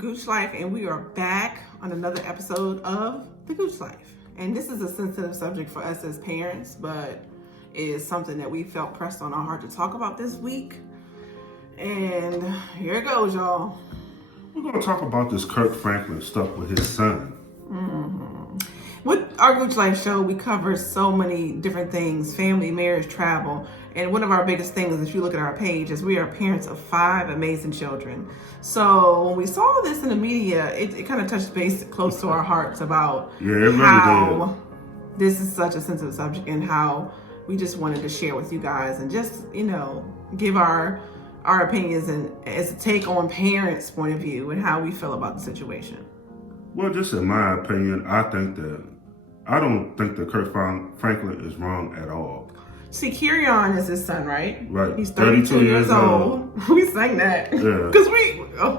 Gooch Life, and we are back on another episode of the Gooch Life. And this is a sensitive subject for us as parents, but it is something that we felt pressed on our heart to talk about this week. And here it goes, y'all. We're going to talk about this Kirk Franklin stuff with his son. With our Gooch Life show, we cover so many different things: family, marriage, travel. And one of our biggest things, if you look at our page, is we are parents of 5 amazing children. So when we saw this in the media, it kind of touched base close to our hearts about how this is such a sensitive subject and how we just wanted to share with you guys and just, give our opinions and as a take on parents' point of view and how we feel about the situation. Well, just in my opinion, I don't think that Kirk Franklin is wrong at all. See, Kerrion is his son, right? Right. He's 32 years old. We sang that. Yeah. Because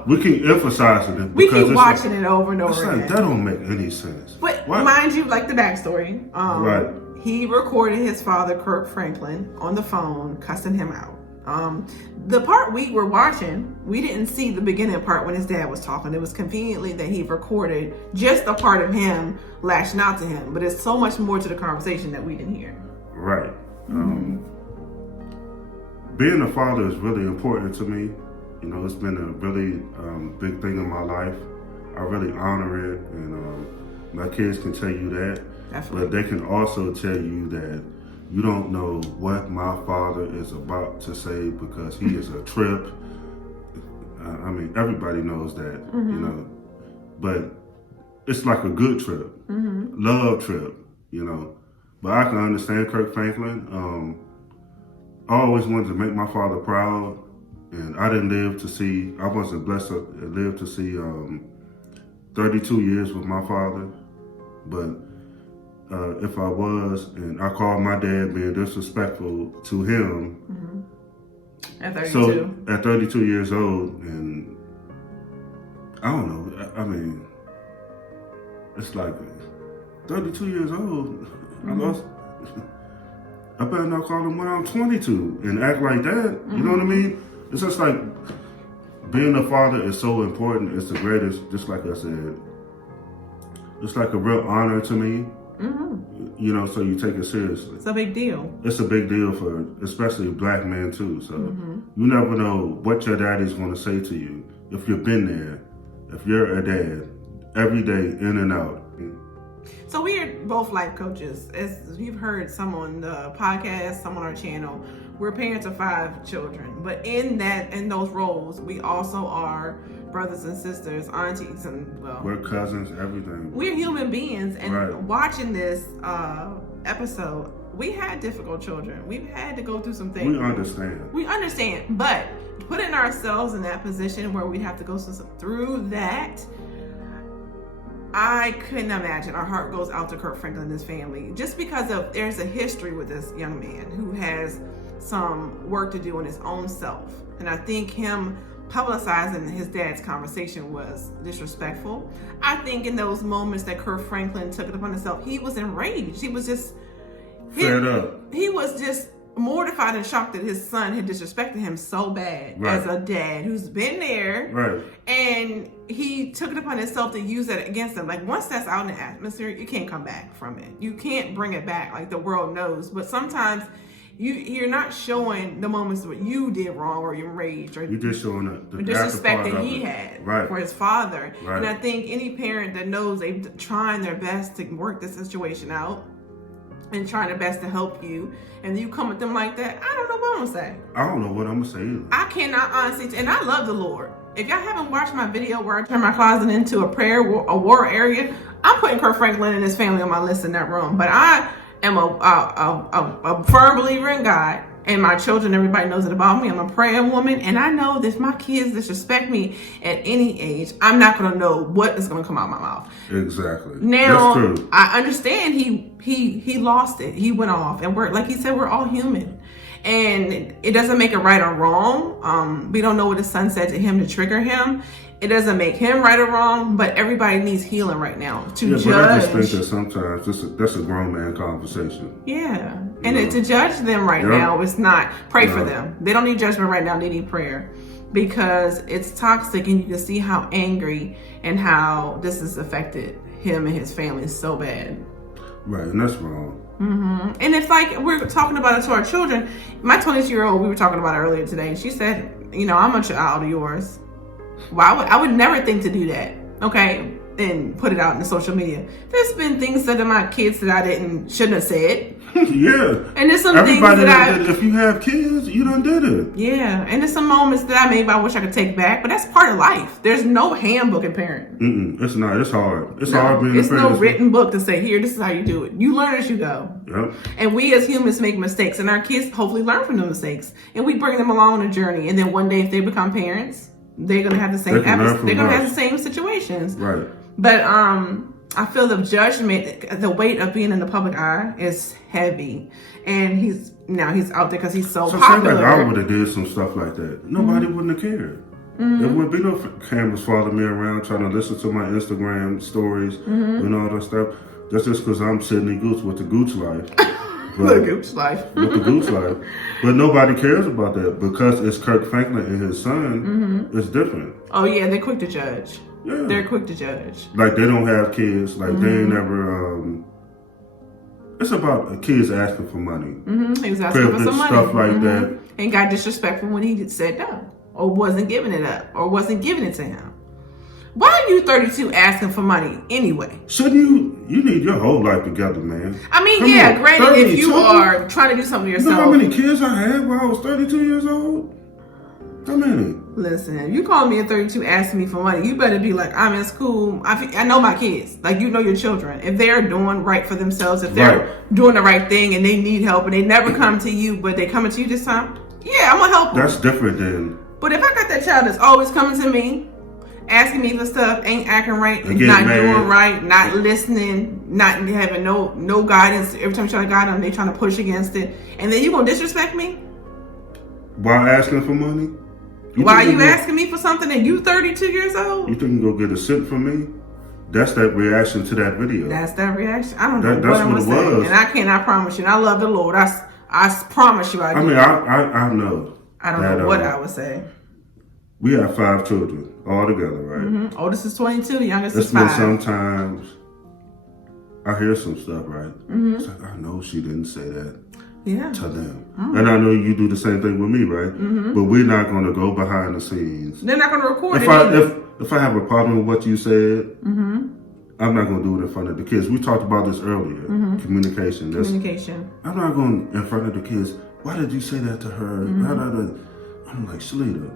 we keep emphasizing it. We keep watching it over and over again. That don't make any sense. But mind you, like the backstory, right. He recorded his father, Kirk Franklin, on the phone, cussing him out. The part we were watching, we didn't see the beginning part when his dad was talking. It was conveniently that he recorded just a part of him lashing out to him. But there's so much more to the conversation that we didn't hear. Right. Being a father is really important to me. It's been a really big thing in my life. I really honor it, and my kids can tell you that. Definitely. But they can also tell you that you don't know what my father is about to say because he is a trip. Everybody knows that, but it's like a good trip, love trip, But I can understand Kirk Franklin. I always wanted to make my father proud, and I wasn't blessed to live to see 32 years with my father. But if I was, and I called my dad being disrespectful to him. At 32. So at 32 years old, and I don't know, it's like 32 years old. I better not call him when I'm 22 and act like that. You know what I mean? It's just like being a father is so important. It's the greatest, just like I said. It's like a real honor to me. So you take it seriously. It's a big deal. It's a big deal for especially black men too. So you never know what your daddy's going to say to you if you've been there. If you're a dad, every day in and out. So we are both life coaches. As you've heard some on the podcast, some on our channel, we're parents of 5 children. But in those roles, we also are brothers and sisters, aunties, and we're cousins, everything. We're human beings. And right. Watching this episode, we had difficult children. We've had to go through some things. We understand. But putting ourselves in that position where we have to go through that, I couldn't imagine. Our heart goes out to Kirk Franklin and his family, just because there's a history with this young man who has some work to do in his own self. And I think him publicizing his dad's conversation was disrespectful. I think in those moments that Kirk Franklin took it upon himself, he was enraged. He was just fed up. He was just mortified and shocked that his son had disrespected him so bad as a dad who's been there. Right. And he took it upon himself to use that against him. Like, once that's out in the atmosphere, you can't come back from it. You can't bring it back. Like, the world knows. But sometimes you're not showing the moments what you did wrong or you're enraged or you're just showing the disrespect that he had for his father. Right. And I think any parent that knows they're trying their best to work this situation out and trying their best to help you, and you come at them like that, I don't know what I'm gonna say. I don't know what I'm gonna say either. I cannot honestly, and I love the Lord. If y'all haven't watched my video where I turn my closet into a war area, I'm putting Kirk Franklin and his family on my list in that room. But I am a firm believer in God, and my children, everybody knows it about me. I'm a praying woman, and I know that if my kids disrespect me at any age, I'm not going to know what is going to come out of my mouth. Exactly. Now, that's true. I understand he lost it. He went off, and like he said, we're all human. And it doesn't make it right or wrong. We don't know what his son said to him to trigger him. It doesn't make him right or wrong, but everybody needs healing right now to judge. But I just think that sometimes that's a grown man conversation. Yeah. And to judge them right now is not pray for them. They don't need judgment right now. They need prayer. because it's toxic, and you can see how angry and how this has affected him and his family so bad. Right, and that's wrong. And it's like we're talking about it to our children. My 22-year-old, we were talking about it earlier today, and she said, I'm a child of yours. Well, I would never think to do that, okay, and put it out in the social media. There's been things said to my kids that I shouldn't have said. Yeah. And there's some Everybody things that if you have kids, you done did it. Yeah, and there's some moments that I maybe I wish I could take back, but that's part of life. There's no handbook in parenting. It's not. It's hard. It's hard being a parent. It's no written book to say, here, this is how you do it. You learn as you go. Yep. And we as humans make mistakes, and our kids hopefully learn from the mistakes. And we bring them along on a journey. And then one day, if they become parents, they're gonna have the same. They're gonna have the same situations. Right. But I feel the judgment, the weight of being in the public eye is heavy, and he's out there because he's so popular. Like I would have did some stuff like that. Nobody wouldn't have cared. There wouldn't be no cameras following me around trying to listen to my Instagram stories and all that stuff. That's just because I'm Sidney Gooch with the Gooch life. The Gooch life. With the Gooch life. But nobody cares about that because it's Kirk Franklin and his son. It's different. Oh yeah, they're quick to judge. Yeah. They're quick to judge. Like they don't have kids. Like they ain't never. It's about kids asking for money. He was asking for some money. Stuff like that. And got disrespectful when he said no, or wasn't giving it up, or wasn't giving it to him. Why are you 32 asking for money anyway? Shouldn't you? You need your whole life together, man. I mean, Come on, granted, 32? if you are trying to do something yourself. You know how many kids I had when I was 32 years old? How many? Listen, if you call me at 32 asking me for money, you better be like, I'm in school. I know my kids. Like, you know your children. If they're doing right for themselves, if they're doing the right thing and they need help and they never come to you, but they coming to you this time, I'm going to help them. That's different than... But if I got that child that's always coming to me, asking me for stuff, ain't acting right, not doing right, not listening, not having no guidance, every time you try to guide them, they trying to push against it, and then you going to disrespect me? While asking for money? Why are you asking me for something and you 32 years old? You think you go get a cent from me? That's that reaction to that video. That's that reaction. I don't know that's what I'm what it gonna say. was. And I cannot promise you. And I love the Lord. I promise you I do. I mean, I know. I don't know what I would say. We have 5 children all together, right? Oldest is 22, youngest is 5. Sometimes I hear some stuff, right? It's like, I know she didn't say that. Yeah. To them. And I know you do the same thing with me, right? But we're not going to go behind the scenes. They're not going to record it. If I have a problem with what you said, I'm not going to do it in front of the kids. We talked about this earlier. Communication. I'm not going in front of the kids. Why did you say that to her? I'm like, Shalita,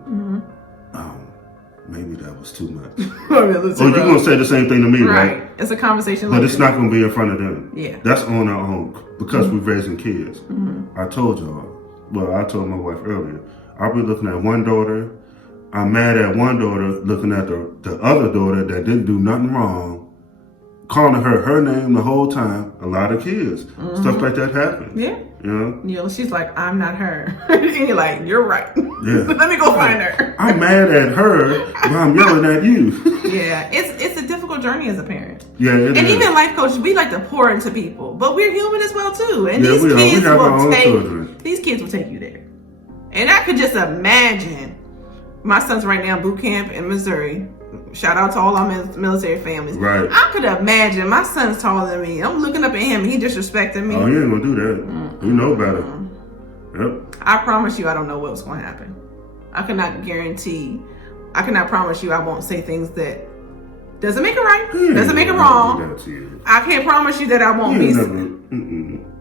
maybe that was too much. You're going to say the same thing to me, right? It's a conversation. But it's not going to be in front of them. Yeah. That's on our own because we're raising kids. I told y'all, I told my wife earlier, I'll be looking at one daughter. I'm mad at one daughter looking at the other daughter that didn't do nothing wrong, calling her name the whole time. A lot of kids. Stuff like that happens. Yeah. You know? She's like, I'm not her. And you're like, you're right. Yeah. Let me go find her. I'm mad at her, but I'm yelling at you. Yeah. It's a difficult journey as a parent. Yeah, it and is. Even life coaches, we like to pour into people, but we're human as well too. And these kids will take you there. And I could just imagine. My son's right now in boot camp in Missouri. Shout out to all our military families. Right. I could imagine my son's taller than me. I'm looking up at him and he disrespecting me. Oh, you ain't gonna do that. You know better. Yep. I promise you I don't know what's going to happen. I cannot promise you I won't say things that doesn't make it right, doesn't make it wrong. I can't promise you that I won't be...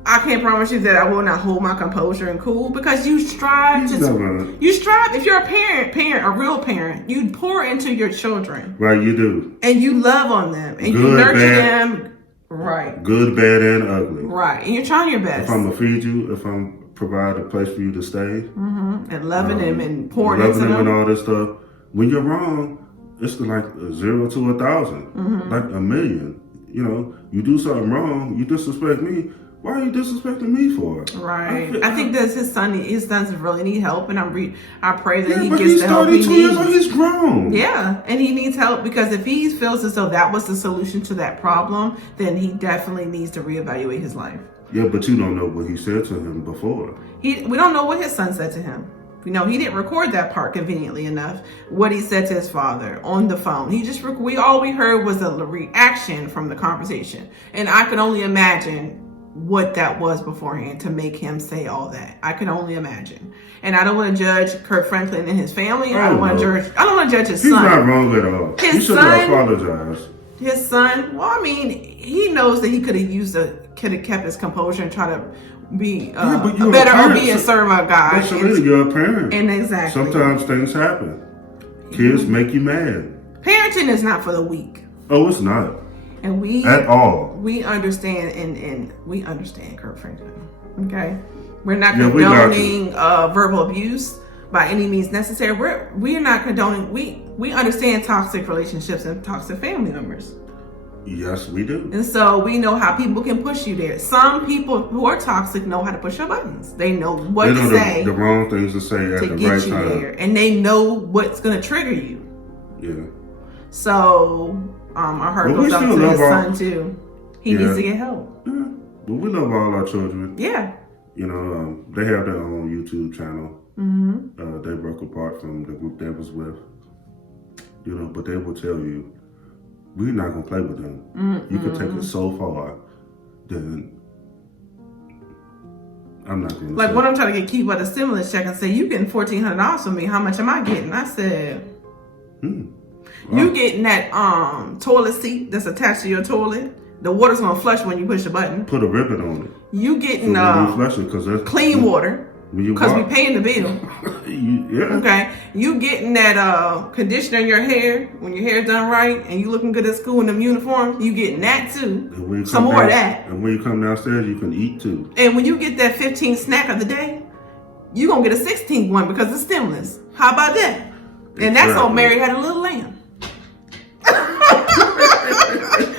I can't promise you that I will not hold my composure and cool because you strive to. You strive. If you're a a real parent, you pour into your children. Right, you do. And you love on them and you nurture them. Right. Good, bad, and ugly. Right, and you're trying your best. If I'm gonna feed you, if I'm provide a place for you to stay, and loving them and pouring into them and all this stuff. When you're wrong, it's like 0 to 1,000, like a million. You know, you do something wrong, you disrespect me. Why are you disrespecting me for it? Right. I think that his sons really need help, and I pray that he gets the help he needs. Years old, he's grown. Yeah, and he needs help because if he feels as though that was the solution to that problem, then he definitely needs to reevaluate his life. Yeah, but you don't know what he said to him before. We don't know what his son said to him. You know, he didn't record that part conveniently enough. What he said to his father on the phone. All we heard was a reaction from the conversation. And I can only imagine what that was beforehand to make him say all that. I can only imagine. And I don't want to judge Kirk Franklin and his family. I don't want to judge his son. He's not wrong at all. He should have apologized. His son, well, I mean, he knows that he could have kept his composure and try to be a better obedient servant of God. That's you're a parent. And exactly. Sometimes things happen. Kids make you mad. Parenting is not for the weak. Oh, it's not. And we understand and we understand Kirk Franklin. Okay? We're not condoning verbal abuse by any means necessary. We're not condoning we understand toxic relationships and toxic family members. Yes, we do. And so we know how people can push you there. Some people who are toxic know how to push your buttons. They know what to say. The wrong things to say at the right time. There. And they know what's going to trigger you. Yeah. So our heart goes out to his son too. He needs to get help. Yeah. But we love all our children. Yeah. You know, they have their own YouTube channel. Mm-hmm. They broke apart from the group they was with. You know, but they will tell you, we're not going to play with them. Mm-hmm. You can take it so far, then I'm not going to like when I'm trying to keep a stimulus check and say, you getting $1,400 from me, how much am I getting? I said, you getting that toilet seat that's attached to your toilet. The water's going to flush when you push the button. Put a ribbon on it. You getting clean water. Because we paying the bill. Yeah. Okay. You getting that conditioner in your hair when your hair's done right and you looking good at school in them uniforms. You getting that too. Some more of that. And when you come downstairs, you can eat too. And when you get that 15th snack of the day, you gonna get a 16th one because it's stimulus. How about that? And that's how Mary had a little lamb.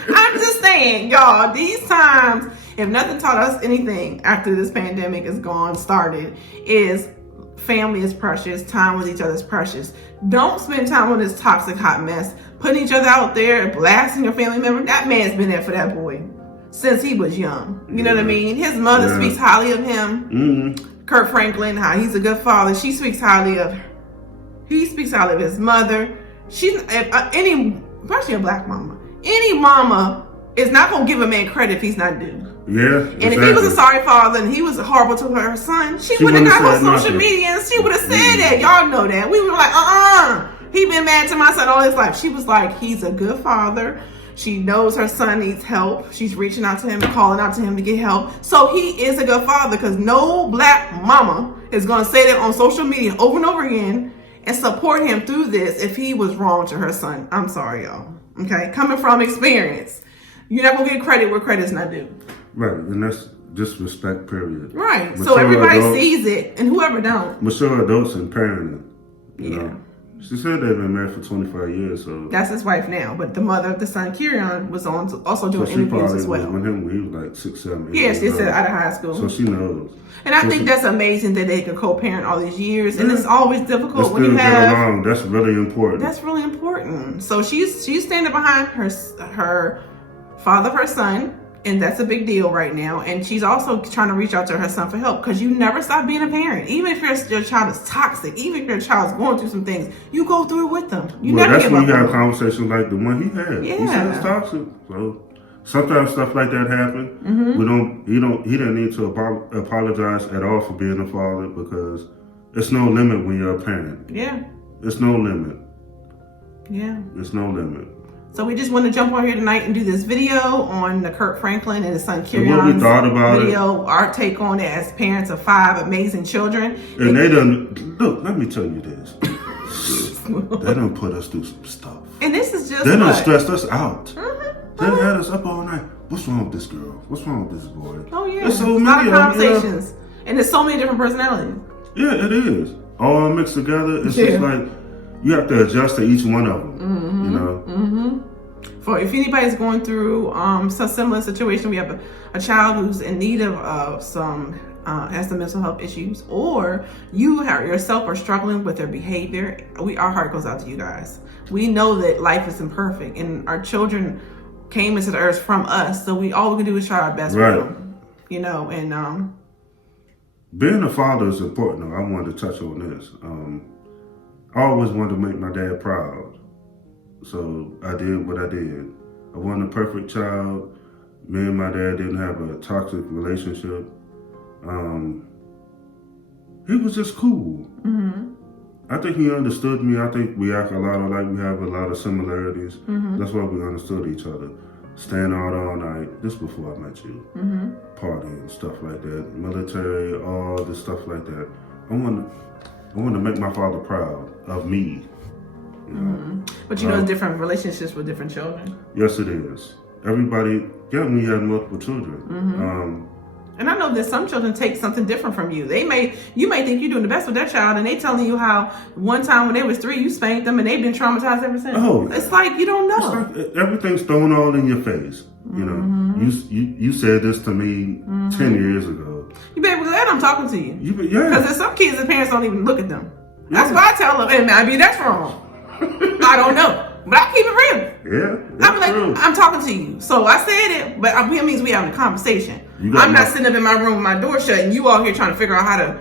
I'm just saying, y'all, these times, if nothing taught us anything after this pandemic is started, is family is precious, time with each other is precious. Don't spend time on this toxic hot mess, putting each other out there, blasting your family member. That man's been there for that boy since he was young. You know what I mean? His mother speaks highly of him. Mm-hmm. Kirk Franklin, how he's a good father. He speaks highly of his mother. Especially a black mama. Any mama is not going to give a man credit if he's not due. Yeah. And if he was a sorry father and he was horrible to her son, she wouldn't have got on social media and she would have said that. Y'all know that. We were like, he been mad to my son all his life. She was like, he's a good father. She knows her son needs help. She's reaching out to him and calling out to him to get help. So he is a good father because no black mama is going to say that on social media over and over again and support him through this if he was wrong to her son. I'm sorry, y'all. Okay? Coming from experience. You're not going to get credit where credit's not due. Right, and that's disrespect, period. Right, mature so everybody sees it, and whoever don't. Mature adults in parenting, you know. She said they've been married for 25 years, so... That's his wife now, but the mother of the son, Kerrion, was also doing interviews as well. She probably was with him when he was like 6, 7, 8 Yes, they said out of high school. So she knows. And I think that's amazing that they can co-parent all these years, and it's always difficult when you have... Get along. That's really important. That's really important. So she's standing behind her father of her son, and that's a big deal right now. And she's also trying to reach out to her son for help because you never stop being a parent. Even if your child is toxic, even if your child's going through some things, you go through it with them. You never give up. That's when you have conversations like the one he had. Yeah. He said it's toxic. So sometimes stuff like that happen. Mm-hmm. He didn't need to apologize at all for being a father because it's no limit when you're a parent. Yeah. It's no limit. Yeah. It's no limit. So we just want to jump on here tonight and do this video on the Kirk Franklin and his son Kerrion's what we thought about video, our take on it as parents of 5 amazing children. And they done, look, let me tell you this. They done put us through some stuff. And this is just They done stressed us out. Mm-hmm. They had us up all night. What's wrong with this girl? What's wrong with this boy? Oh yeah, there's so a lot many of conversations. And there's so many different personalities. Yeah, it is. All mixed together. It's just like, you have to adjust to each one of them, you know? Mm-hmm. For if anybody's going through some similar situation, we have a child who's in need of has some mental health issues, or you yourself are struggling with their behavior, our heart goes out to you guys. We know that life isn't perfect, and our children came into the earth from us, so all we can do is try our best with them, you know, and being a father is important, though. I wanted to touch on this. I always wanted to make my dad proud. So I did what I did. I wasn't a perfect child. Me and my dad didn't have a toxic relationship. He was just cool. Mm-hmm. I think he understood me. I think we act a lot alike. We have a lot of similarities. Mm-hmm. That's why we understood each other. Staying out all night. This before I met you. Mm-hmm. Partying, stuff like that. Military, all this stuff like that. I want to make my father proud of me. You know? Mm-hmm. But you know, it's different relationships with different children. Yes, it is. Everybody, we have multiple children. Mm-hmm. And I know that some children take something different from you. You may think you're doing the best with their child, and they telling you how one time when they was 3, you spanked them, and they've been traumatized ever since. Oh, it's like you don't know. It's like everything's thrown all in your face. You know, you said this to me 10 years ago. You better be glad I'm talking to you. Yeah. Because there's some kids, the parents don't even look at them. That's why I tell them, and maybe that's wrong. I don't know. But I keep it real. Yeah. I'm like, true. I'm talking to you. So I said it, but it means we having a conversation. I'm not sitting up in my room with my door shut and you all here trying to figure out how to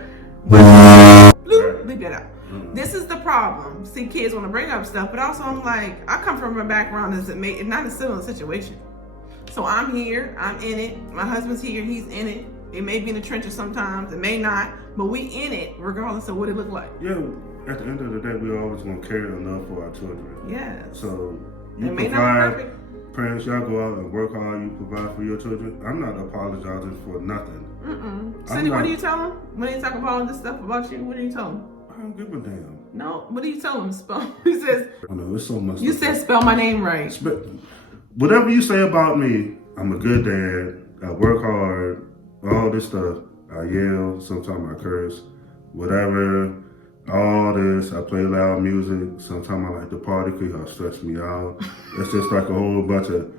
leave that out. This is the problem. See, kids want to bring up stuff, but also I'm like, I come from a background that's not a similar situation. So I'm here, I'm in it. My husband's here, he's in it. It may be in the trenches sometimes, it may not, but we in it regardless of what it look like. Yeah. At the end of the day, we always want to carry the love for our children. Yes. So you it may not be provide. Parents, y'all go out and work hard. You provide for your children. I'm not apologizing for nothing. Cindy, what do you tell them when they talk about all this stuff about you? What do you tell them? I don't give a damn. No, what do you tell them? Spell. He says. I know it's so much. You said spell my name right. Whatever you say about me, I'm a good dad. I work hard. All this stuff. I yell. Sometimes I curse. Whatever. All this, I play loud music. Sometimes I like to party because y'all stress me out. It's just like a whole bunch of,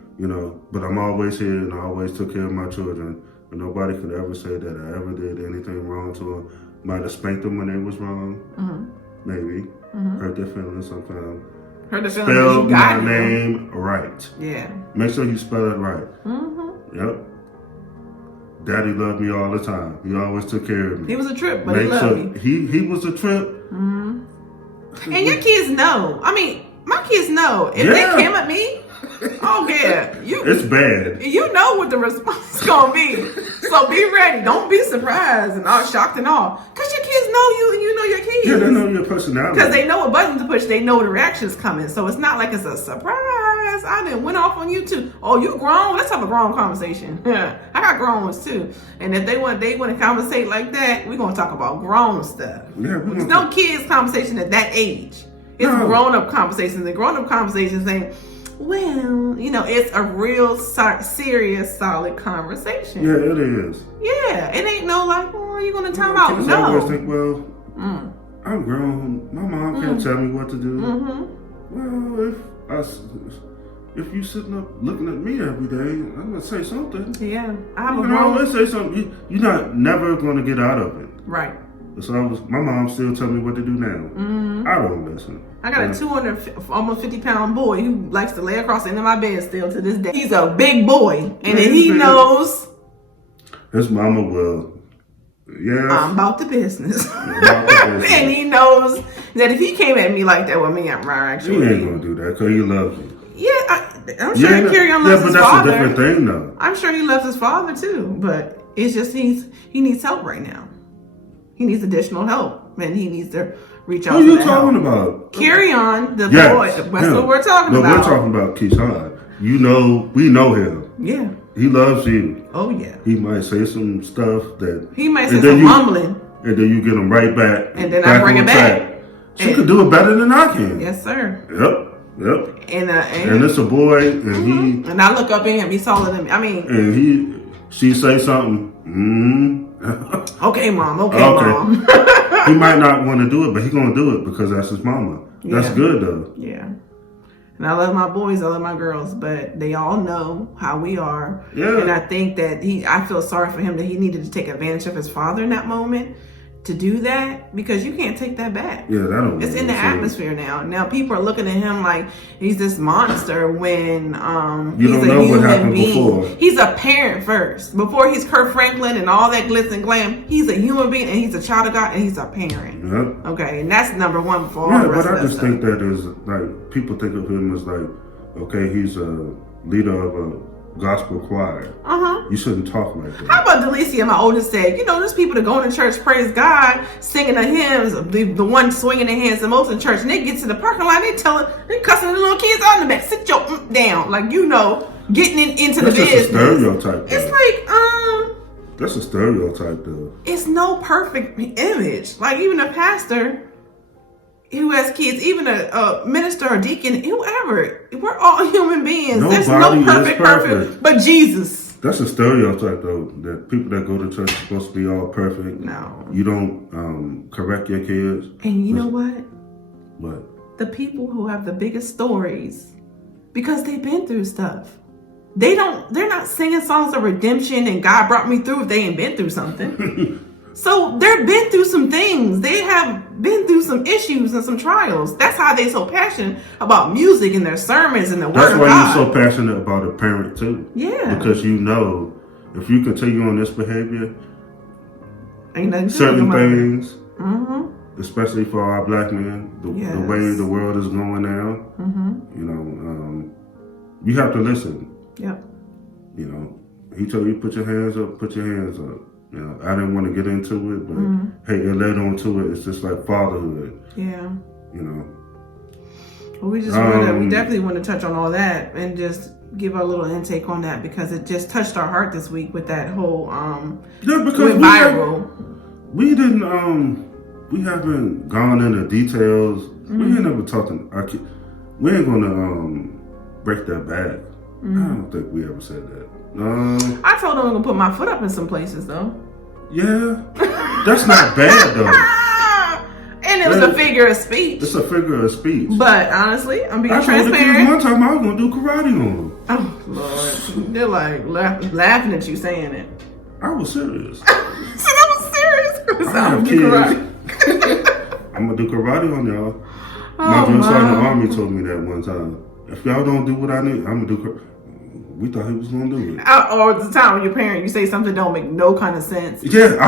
but I'm always here and I always took care of my children. And nobody could ever say that I ever did anything wrong to them. Might have spanked them when they was wrong. Maybe. Hurt their feelings sometimes. Hurt their feelings. Spell my name right. Yeah. Make sure you spell it right. Yep. Daddy loved me all the time. He always took care of me. He was a trip, but he loved me. He was a trip. And your kids know. I mean, my kids know. If they came at me, oh yeah, it's bad. You know what the response is gonna be. So be ready. Don't be surprised and all shocked and all. Because your kids know you and you know your kids. Yeah, they know your personality. Because they know what button to push. They know the reaction is coming. So it's not like it's a surprise. I done went off on you too. Oh, you grown? Let's have a grown conversation. I got grown ones too. And if they want to conversate like that, we're gonna talk about grown stuff. Yeah, there's no kids conversation at that age. It's grown up conversations. And grown up conversations ain't, well, it's a real serious, solid conversation. Yeah, it is. Yeah, it ain't no like, oh, you're gonna time out. Kids No. always think, well, I'm grown. My mom can't tell me what to do. Well, if you sitting up looking at me every day, I'm gonna say something. Yeah, I can always say something. You're not never gonna get out of it. Right. So my mom still tell me what to do now. I don't listen. I got a almost 50-pound boy who likes to lay across the end of my bed still to this day. He's a big boy, and then he knows. His mama will. Yes. I'm about the business. And he knows that if he came at me like that with me, I'm right. Actually, you ain't gonna do that because he loves you. Yeah, I'm sure Kerrion loves his father. Yeah, but that's a different thing, though. I'm sure he loves his father too, but it's just he needs help right now. He needs additional help, and he needs to reach out. Who are you talking about? Kerrion, the boy. That's what we're talking about. No, we're talking about Keyshawn. We know him. Yeah. He loves you. Oh yeah. He might say some stuff that he might say some mumbling, and then you get him right back, and then I bring it back. She could do it better than I can. Yes, sir. Yep. And it's a boy, and and I look up at him. He's taller than me. I mean, and she say something. Okay, mom. Okay, mom. He might not want to do it, but he gonna do it because that's his mama. That's good though. Yeah. And I love my boys, I love my girls, but they all know how we are. Yeah. And I think that I feel sorry for him that he needed to take advantage of his father in that moment to do that because you can't take that back. Yeah, that don't. It's in the atmosphere now. Now people are looking at him like he's this monster when you he's don't a know what human happened being. before. He's a parent first. Before he's Kirk Franklin and all that glitz and glam, he's a human being and he's a child of God and he's a parent. Yep. Okay, and that's number one before all the rest but of I that just stuff. think that is like people think of him as like, okay, he's a leader of a gospel choir. You shouldn't talk like that. How about Delicia, my oldest, said, there's people that go into church, praise God, singing the hymns, the one swinging their hands the most in church, and they get to the parking lot, they cussing the little kids out in the back, sit your down, like, getting into the business. That's a stereotype. It's like, that's a stereotype, though. It's no perfect image. Like, even a pastor who has kids, even a minister or deacon, whoever, we're all human beings. There's no perfect, but Jesus. That's a stereotype, though, that people that go to church are supposed to be all perfect. No. You don't correct your kids. And you know what? What? The people who have the biggest stories, because they've been through stuff. They're not singing songs of redemption and God brought me through if they ain't been through something. So they've been through some things. They have been through some issues and some trials. That's how they're so passionate about music and their sermons and the word of God. That's why you're so passionate about a parent too. Yeah. Because if you continue on this behavior, ain't certain things, especially for our black men, the way the world is going now, you have to listen. Yep. He told you put your hands up, put your hands up. I didn't want to get into it, but hey, it led on to it. It's just like fatherhood. Yeah. Well, we definitely want to touch on all that and just give a little intake on that because it just touched our heart this week with that whole because went viral. We haven't gone into details. We ain't never talking. We ain't gonna break that back. I don't think we ever said that. I told him I'm gonna put my foot up in some places though. Yeah, that's not bad though. And it was a figure of speech. It's a figure of speech. But honestly, I'm being transparent. transparent. I told the kids one time I was gonna do karate on them. Oh Lord, they're like laughing at you saying it. I was serious. So that was serious. I have kids. I'm gonna do karate on y'all. My drill sergeant in the army told me that one time. If y'all don't do what I need, I'm gonna do karate. We thought he was gonna do it. Or the time when your parent, you say something don't make no kind of sense. Yeah,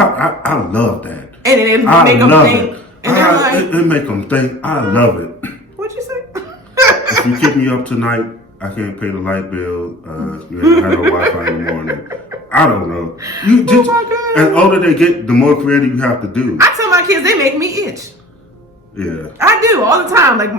I love that. And it make them think. And they're like, it make them think. I love it. What'd you say? If you kick me up tonight, I can't pay the light bill. You ain't have no Wi-Fi in the morning. I don't know. Oh my God. And the older they get, the more creative you have to do. I tell my kids they make me itch. Yeah. I do all the time. Like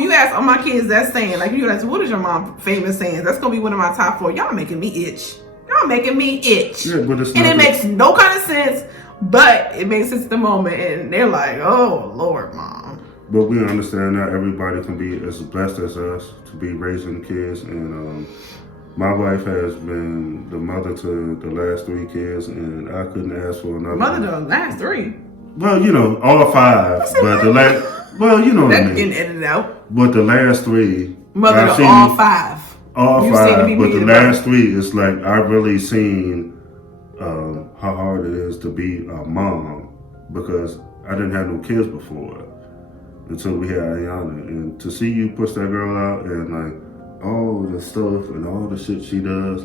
you ask all my kids that saying. Like you ask, what is your mom famous saying? That's gonna be one of my top 4. Y'all making me itch. Y'all making me itch. Yeah, but it's and it makes no kind of sense, but it makes sense at the moment. And they're like, oh Lord, Mom. But we understand that everybody can be as blessed as us to be raising kids. And my wife has been the mother to the last 3 kids, and I couldn't ask for another. Mother to the last 3. Well, all 5, but the last, what I mean. That's getting edited out. But the last 3, mother to all 5. All 5, but the last 3, it's like I really seen how hard it is to be a mom because I didn't have no kids before until we had Ayana, and to see you push that girl out and like all the stuff and all the shit she does,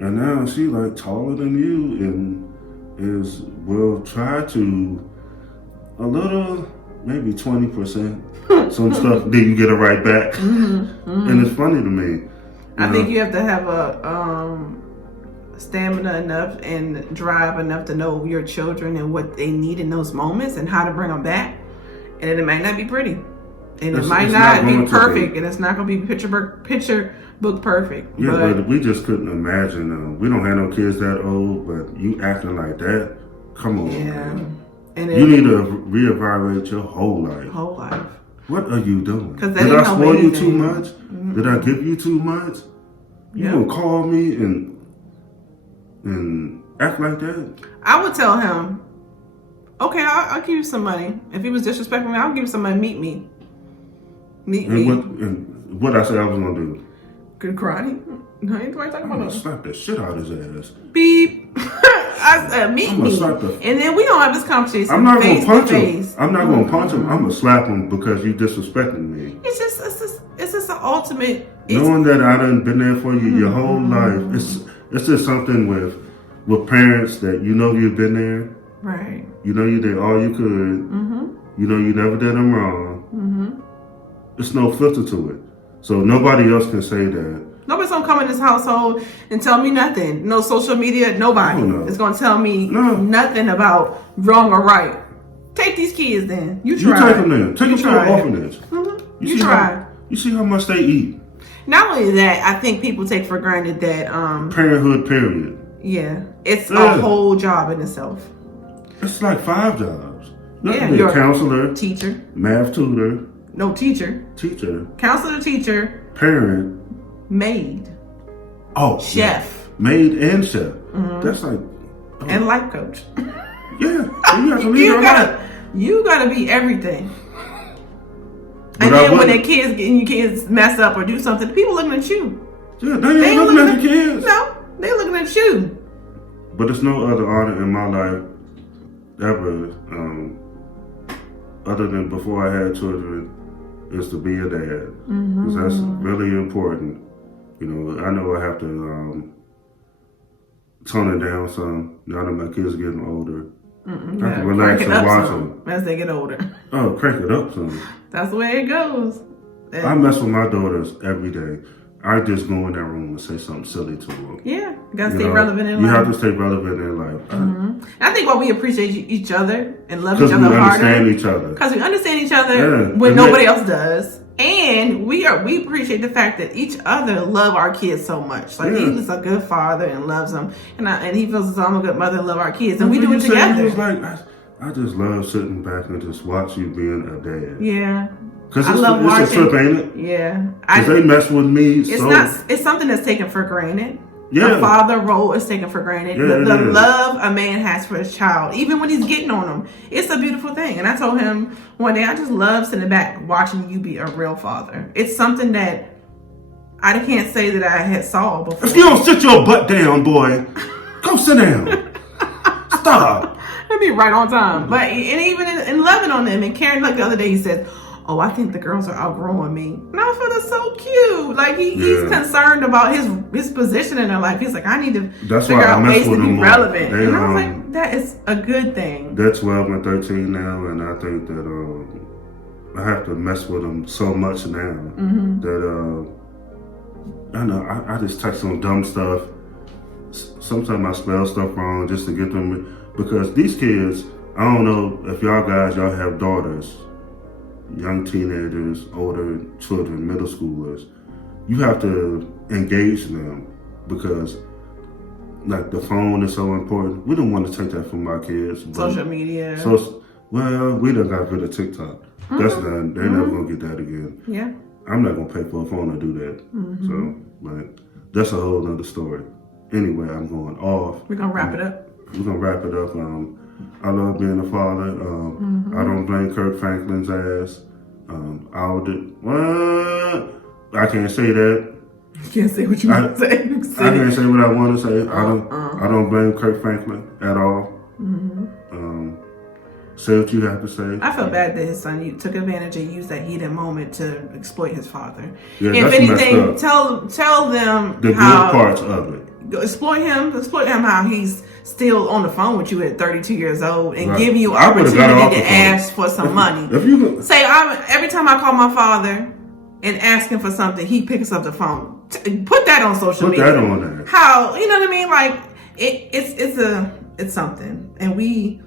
and now she like taller than you and will try to. A little, maybe 20%. Some stuff, then you get it right back. And it's funny to me. I think you have to have a stamina enough and drive enough to know your children and what they need in those moments and how to bring them back. And it might not be pretty. And it might not be perfect. And it's not going to be picture book perfect. Yeah, but we just couldn't imagine. We don't have no kids that old, but you acting like that? Come on, man. And you need to reevaluate your whole life. What are you doing? Did I spoil you too much? Did I give you too much? You gonna call me and act like that? I would tell him, okay, I'll give you some money. If he was disrespecting me, I'll give you some money. Meet me. And what I said I was gonna do? Good karate. No, ain't talking about I'm gonna slap the shit out of his ass. Beep. Meet I'm me. And then we don't have this conversation. I'm not face gonna punch to him. face. I'm not gonna punch him. I'm gonna slap him because you disrespecting me. It's just the ultimate. Knowing that I done been there for you your whole life. It's just something with parents that you know you've been there. Right. You know you did all you could. You know you never did them wrong. There's no filter to it. So nobody else can say that. Nobody's gonna come in this household and tell me nothing. No social media, nobody is gonna tell me nothing about wrong or right. Take these kids then. You try. You take them then. Take them to an orphanage. You try. You see how much they eat. Not only that, I think people take for granted that parenthood, period. Yeah. It's a whole job in itself. It's like 5 jobs. You're a counselor, teacher, math tutor. No, teacher. Counselor, teacher. Parent. Maid. Oh, chef. Yeah. Maid and chef. That's like. And life coach. Yeah. You have to lead your life. You gotta be everything. And then when your kids mess up or do something, people looking at you. Yeah, they ain't looking at the kids. No, they looking at you. But there's no other honor in my life ever, other than before I had children, is to be a dad. Because that's really important. You know, I know I have to tone it down some now that my kids are getting older. I can relax and watch them as they get older. Oh, crank it up some. That's the way it goes. I mess with my daughters every day. I just go in that room and say something silly to them. Yeah, you gotta stay relevant in life. You have to stay relevant in life. I think why we appreciate each other and love each other harder. Because we understand each other when nobody else does. And we appreciate the fact that each other love our kids so much. Like he's a good father and loves them, and he feels as though I'm a good mother and love our kids, and we do it together. I just love sitting back and just watch you being a dad. Yeah. Because it's a trip, ain't it? Yeah. Because they mess with me. It's something that's taken for granted. Yeah. The father role is taken for granted. Yeah, the love a man has for his child, even when he's getting on them, it's a beautiful thing. And I told him one day, I just love sitting back watching you be a real father. It's something that I can't say that I had saw before. If you don't sit your butt down, boy, go sit down. Stop. Let me right on time. But and even in loving on them, and Kerrion, like the other day, he said, "Oh, I think the girls are outgrowing me." And I feel that's so cute. Like he's concerned about his position in their life. He's like, I need to figure out ways to be relevant. And I was like, that is a good thing. They're 12 and 13 now, and I think that I have to mess with them so much now that I know I just text them dumb stuff. Sometimes I spell stuff wrong just to get them, because these kids, I don't know if y'all have daughters, young teenagers, older children, middle schoolers. You have to engage them because like the phone is so important. We don't want to take that from our kids. Social media. We done got rid of TikTok. That's done. They're never gonna get that again. Yeah. I'm not gonna pay for a phone to do that. So, but that's a whole nother story. Anyway, I'm going off. We're gonna wrap it up. We're gonna wrap it up. I love being a father. I don't blame Kirk Franklin's ass. I can't say that. You can't say what you want to say. I can't say what I want to say. I don't blame Kirk Franklin at all. Say what you have to say. I feel bad that his son took advantage and used that heated moment to exploit his father. Yeah, if anything, tell them the good parts of it. Exploit him how he's still on the phone with you at 32 years old and give you opportunity to ask for some money. Say, every time I call my father and ask him for something, he picks up the phone. Put that on social media. Put that on there. How, you know what I mean? Like it's something, and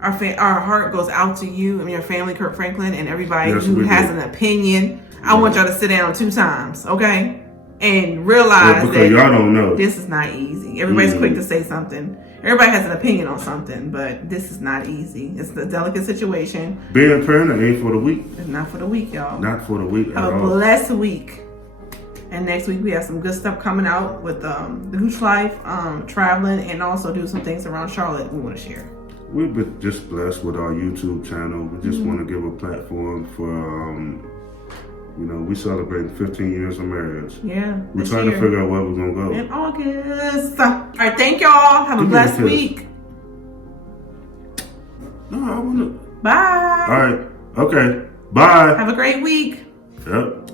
our heart goes out to you and your family, Kirk Franklin, and everybody who has an opinion. I want y'all to sit down 2 times, okay? And realize that y'all don't know. This is not easy. Everybody's quick to say something. Everybody has an opinion on something, but this is not easy. It's a delicate situation. Being a parent ain't for the weak. It's not for the weak, y'all. Not for the weak at all. Have a blessed week. And next week we have some good stuff coming out with the Gooch life, traveling, and also do some things around Charlotte we want to share. We've been just blessed with our YouTube channel. We just want to give a platform for You know, we celebrating 15 years of marriage. Yeah. We're trying to figure out where we're going to go. In August. All right, thank y'all. Have a blessed week. No, I want to. Bye. All right. Okay. Bye. Have a great week. Yep.